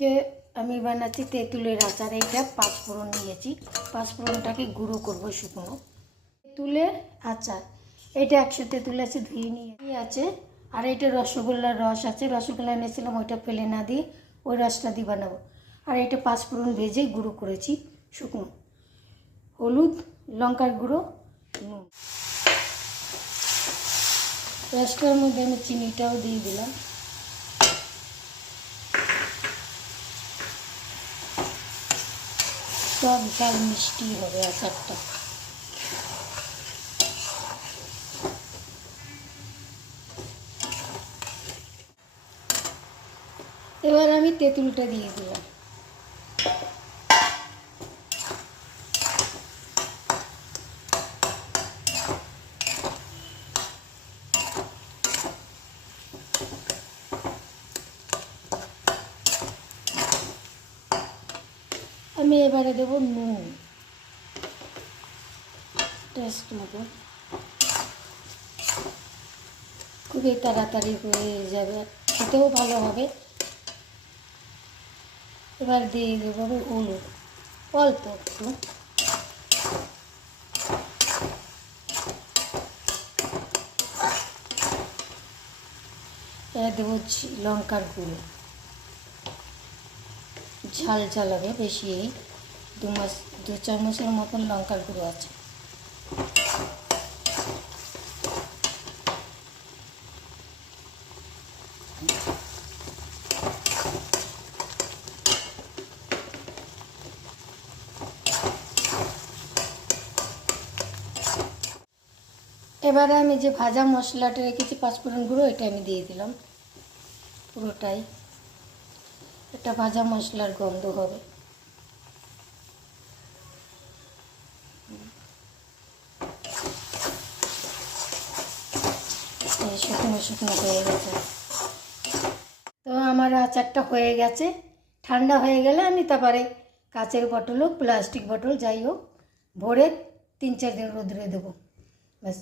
আজকে আমি বানাচ্ছি তেঁতুলের আচার। এইটা পাঁচফোড়ন নিয়েছি, পাঁচফোড়নটাকে গুঁড়ো করবো শুকনো। তেঁতুলের আচার, এটা 100 তেঁতুল আছে, ধুয়ে নিয়ে আছে। আর এটা রসগোল্লার রস আছে, রসগোল্লা এনেছিলাম, ওইটা ফেলে না দিয়ে ওই রসটা দিয়ে বানাবো। আর এটা পাঁচফোড়ন ভেজে গুঁড়ো করেছি শুকনো, হলুদ, লঙ্কার গুঁড়ো, নুন। রসটার মধ্যে আমি চিনিটাও দিয়ে দিলাম। সব ঝাল মিষ্টি হবে আচারটা। এবার আমি তেঁতুলটা দিয়ে দিলাম। আমি এবারে দেবো নুন টেস্ট মতো। খুবই তাড়াতাড়ি হয়ে যাবে, খেতেও ভালো হবে। এবার দিয়ে দেবো আমি হলুদ, অল্প একটু। এবার দেবো লঙ্কার গুঁড়ো, ঝাল ঝাল হবে বেশি। এই 2 চামচের মতন লঙ্কার গুঁড়ো আছে। এবারে আমি যে ভাজা মশলাটা রেখেছি পাঁচফোড়ন গুঁড়ো, এটা আমি দিয়ে দিলাম পুরোটাই। এটা ভাজা মশলার গন্ধ হবে। শুকনো শুকনো হয়ে গেছে। তো আমার আচারটা হয়ে গেছে। ঠান্ডা হয়ে গেলে আমি তারপরে কাচের বটল হোক, প্লাস্টিক বটল যাই হোক, ভরে 3-4 দিন রোদ্রে দেবো, ব্যাস।